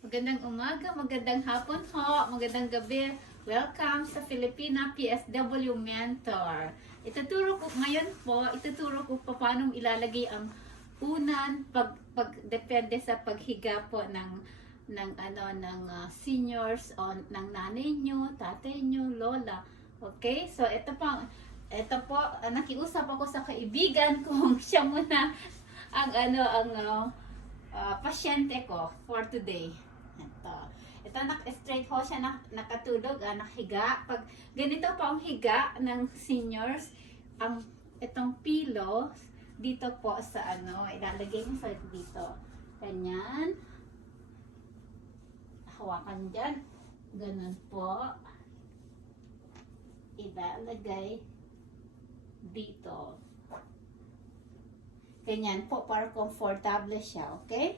Magandang umaga, magandang hapon ho, magandang gabi. Welcome sa Filipina PSW Mentor. Ituturo ko ngayon po, ituturo ko pa paano ilalagay ang unan pag, pag depende sa paghiga po ng ng ano ng ah, seniors o ng nanay nyo, tatay nyo, lola. Okay? So ito po ito po ah, nakiusap ako sa kaibigan kung siya muna ang ano ang ah, ah, pasyente ko for today. Ito. Ito straight ho siya nak, nakatulog, ah, nakahiga. Pag ganito pa ang higa ng seniors, ang itong pillow dito po sa ano, ilalagay mo sa dito. Ganyan. Hawakan dyan. Ganun po. Ilalagay dito. Ganyan po, para komportable siya, okay?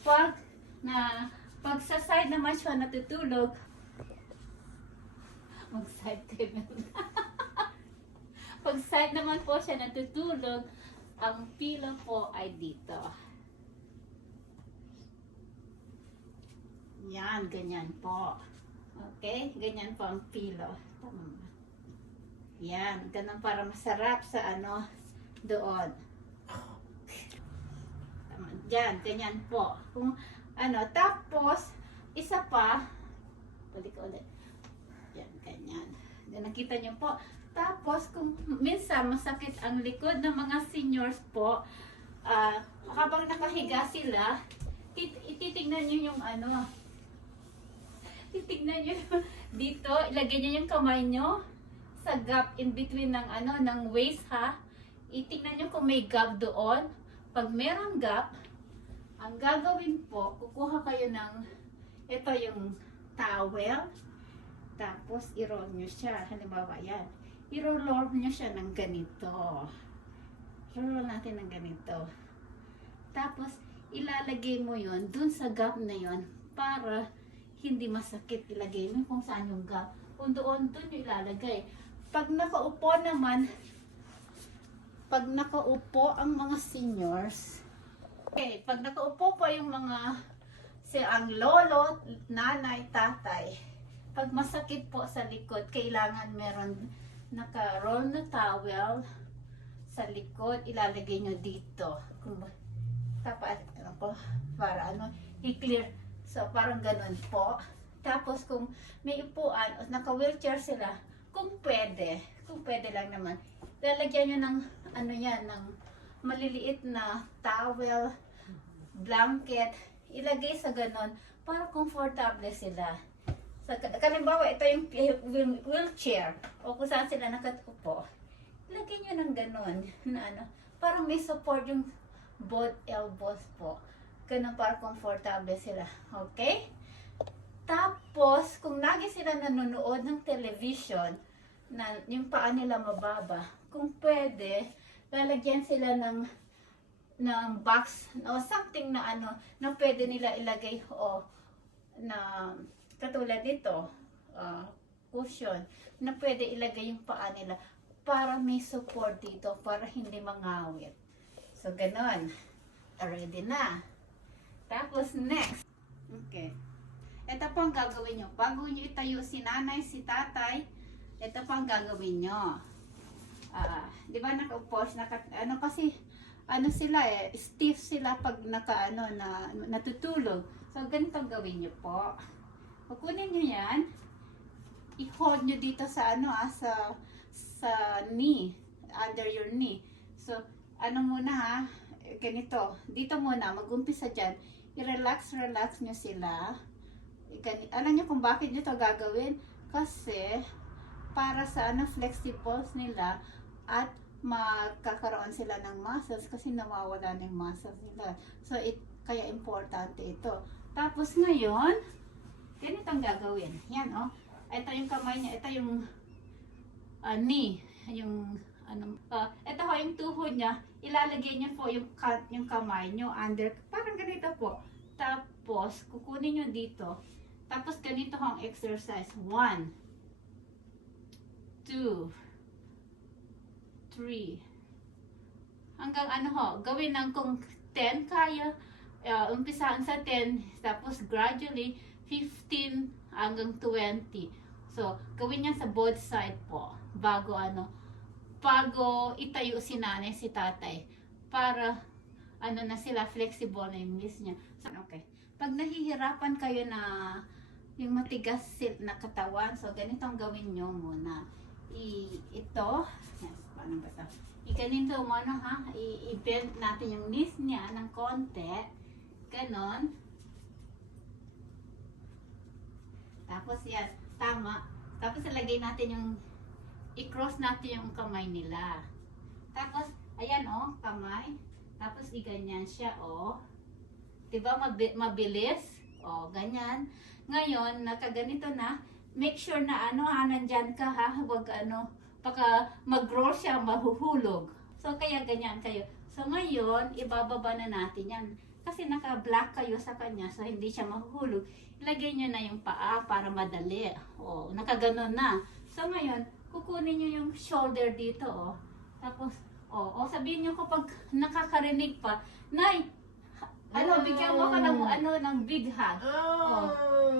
Pag na pag sa side naman siya natutulog, mag side table Pag side naman po siya natutulog, ang pillow po ay dito. Yan, ganyan po. Okay? Ganyan po ang pillow. Tama? Yan, ganun para masarap sa ano, doon. Tama, Diyan, ganyan po. Kung ano, tapos, isa pa, balik ulit. Yan, ganyan. Yan, nakita niyo po. Tapos, kung minsan masakit ang likod ng mga seniors po, ah, habang nakahiga sila, tit- ititignan niyo yung ano, titignan niyo dito, ilagay niyo yung kamay niyo sa gap in between ng ano, ng waist ha. Itignan niyo kung may gap doon. Pag meron gap, ang gagawin po, kukuha kayo ng, ito yung towel, tapos i-roll nyo siya. Halimbawa yan. I-roll nyo siya ng ganito. I-roll natin ng ganito. Tapos, ilalagay mo yon dun sa gap na yon para hindi masakit. Ilagay mo kung saan yung gap. Kung doon, dun yung ilalagay. Pag nakaupo naman, pag nakaupo ang mga seniors, Okay, pag nakaupo po yung mga si ang lolo, nanay, tatay, pag masakit po sa likod, kailangan meron naka-roll na towel sa likod, ilalagay nyo dito. Tapat, ano po, para ano, i-clear. So, parang ganun po. Tapos, kung may upuan, o naka-wheelchair sila, kung pwede, kung pwede lang naman, lalagyan nyo ng, ano yan, ng maliliit na towel, blanket, ilagay sa ganon para komportable sila. Sa, kalimbawa, ito yung wheel- wheelchair o kung saan sila nakatupo. Ilagay nyo ng ganon na ano, para may support yung both elbows po. Ganon para komportable sila. Okay? Tapos, kung lagi sila nanonood ng television, na yung paa nila mababa, kung pwede, lalagyan sila ng ng box o something na ano na pwede nila ilagay o na katulad nito ah, cushion na pwede ilagay yung paa nila para may support dito para hindi mangawit. So ganon. Ready na. Tapos next. Okay. Ito po ang gagawin nyo. Bago nyo itayo si nanay si tatay ito po ang gagawin nyo. Ah, di ba nakaupo, naka, ano kasi, ano sila eh, stiff sila pag naka, ano, na, natutulog. So, ganito ang gawin nyo po. Kukunin nyo yan, i-hold nyo dito sa, ano, ah, sa, sa knee, under your knee. So, ano muna ha, ganito, dito muna, mag-umpisa dyan, i-relax, relax nyo sila. Gani, alam nyo kung bakit nyo to gagawin? Kasi, para sa ano flexibles nila at magkakaroon sila ng muscles kasi nawawala na yung muscles nila. So, it, kaya importante ito. Tapos ngayon, ganito ang gagawin. Yan, oh. Ito yung kamay niya. Ito yung uh, knee. Yung, ano, uh, ito ho, yung tuhod niya. Ilalagay niyo po yung, yung kamay niyo under, parang ganito po. Tapos, kukunin niyo dito. Tapos, ganito ho ang exercise. One, two, three. Hanggang ano ho, gawin ng kung 10 kaya, uh, umpisaan sa 10, tapos gradually 15 hanggang 20. So, gawin niya sa both side po bago ano, bago itayo si nanay, si tatay para ano na sila, flexible na yung knees niya. So, okay. Pag nahihirapan kayo na yung matigas na katawan, so ganito ang gawin nyo muna. I, ito, paano ba ito? I-ganito mo, ano ha? I- I-bend natin yung knees niya ng konti. Ganon. Tapos yan, tama. Tapos ilagay natin yung, i-cross natin yung kamay nila. Tapos, ayan oh, kamay. Tapos iganyan siya oh. 'Di ba mabi- mabilis? Oh, ganyan. Ngayon, nakaganito na, make sure na ano ha, nandyan ka ha, huwag ano, baka mag-roll siya, mahuhulog. So, kaya ganyan kayo. So, ngayon, ibababa na natin yan. Kasi naka-black kayo sa kanya, so hindi siya mahuhulog. Ilagay nyo na yung paa para madali. O, nakaganon na. So, ngayon, kukunin nyo yung shoulder dito, o. Tapos, o, o sabihin nyo kapag nakakarinig pa, Nay, ano, bigyan mo ka ng, ano, ng big hug. Oh.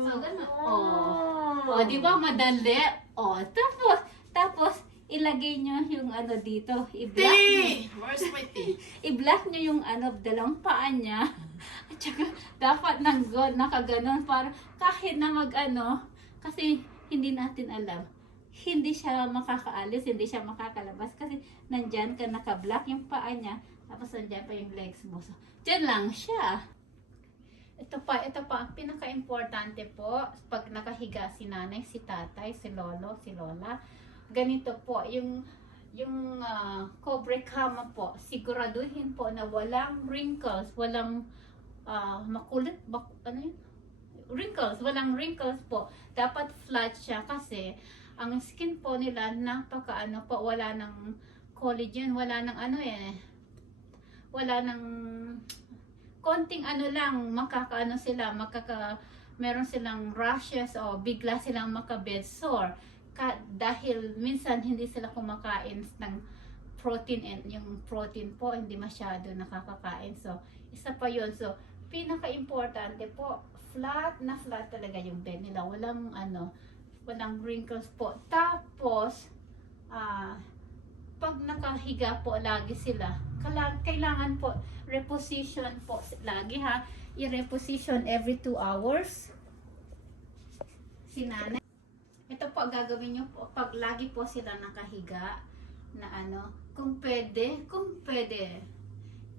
So, ganun. Oh. O, di ba madali? O, tapos, tapos, ilagay nyo yung ano dito, i-block nyo, Tea! Where's my tea? i-block nyo yung ano, dalawang paa niya. At saka, dapat nang God, nakaganon para kahit na mag ano, kasi hindi natin alam. Hindi siya makakaalis, hindi siya makakalabas kasi nandyan ka naka-block yung paa niya, tapos nandyan pa yung legs mo. So, dyan lang siya. Ito pa, ito pa, pinaka-importante po, pag nakahiga si nanay, si tatay, si lolo, si lola, ganito po, yung yung ah, cobre kama po, siguraduhin po na walang wrinkles, walang ah, makulit, bak, ano yun? Wrinkles, walang wrinkles po. Dapat flat siya kasi ang skin po nila napaka ano po, wala ng collagen, wala ng ano eh, wala ng konting ano lang, makakaano sila, makaka, meron silang rashes o bigla silang makabed sore. Ka, dahil minsan hindi sila kumakain ng protein and yung protein po hindi masyado nakakakain. So, isa pa yun. So, pinaka-importante po, flat na flat talaga yung bed nila. Walang ano, walang wrinkles po. Tapos, ah, pag nakahiga po lagi sila, kailangan po reposition po lagi ha. I-reposition every 2 hours. Si. Ito po gagawin nyo po pag lagi po sila nakahiga na ano, kung pwede, kung pwede,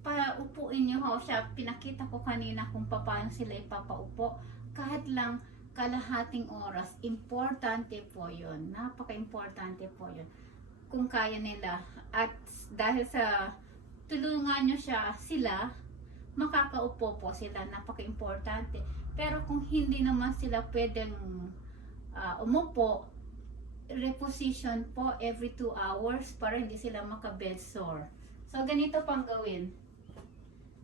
paupuin nyo ho siya. Pinakita ko kanina kung paano sila ipapaupo. Kahit lang kalahating oras, importante po yun. Napaka-importante po yun. Kung kaya nila. At dahil sa tulungan nyo siya, sila, makakaupo po sila. Napaka-importante. Pero kung hindi naman sila pwedeng ah, umupo, reposition po every 2 hours para hindi sila maka-bed sore. So, ganito pang gawin.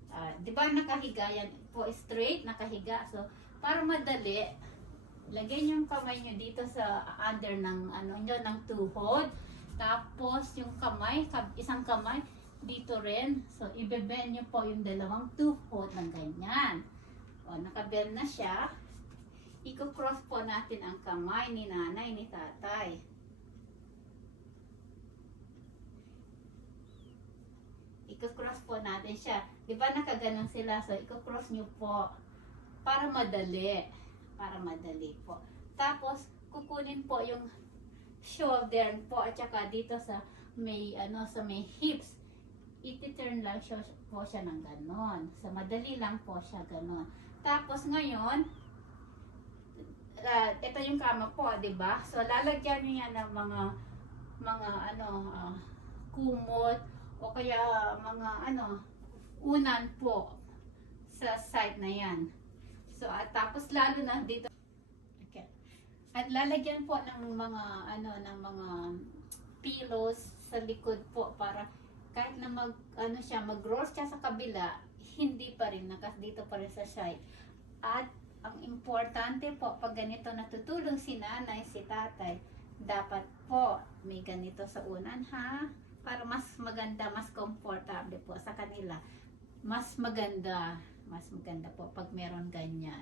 Ah, di ba nakahiga yan po straight, nakahiga. So, para madali, lagay niyo yung kamay niyo dito sa under ng ano niyo ng tuhod. Tapos yung kamay, isang kamay dito rin. So, ibebend niyo po yung dalawang tuhod ng ganyan. O, nakabend na siya. Iko-cross po natin ang kamay ni nanay, ni tatay. Iko-cross po natin siya. Di ba nakaganon sila? So, iko-cross nyo po para madali. Para madali po. Tapos, kukunin po yung shoulder po at saka dito sa may ano sa may hips iti-turn lang siya, po siya ng ganon. Sa madali lang po siya ganon. Tapos ngayon, uh, ito yung kama po, 'di ba? So lalagyan niyo yan ng mga mga ano ah, kumot o kaya mga ano unan po sa side na yan. So at tapos lalo na dito. At lalagyan po ng mga ano ng mga pillows sa likod po para kahit na mag ano siya mag-roll siya sa kabila, hindi pa rin nakas dito pa rin sa side. At ang importante po pag ganito natutulong si nanay, si tatay, dapat po may ganito sa unan ha para mas maganda, mas comfortable po sa kanila. Mas maganda, Mas maganda po pag meron ganyan.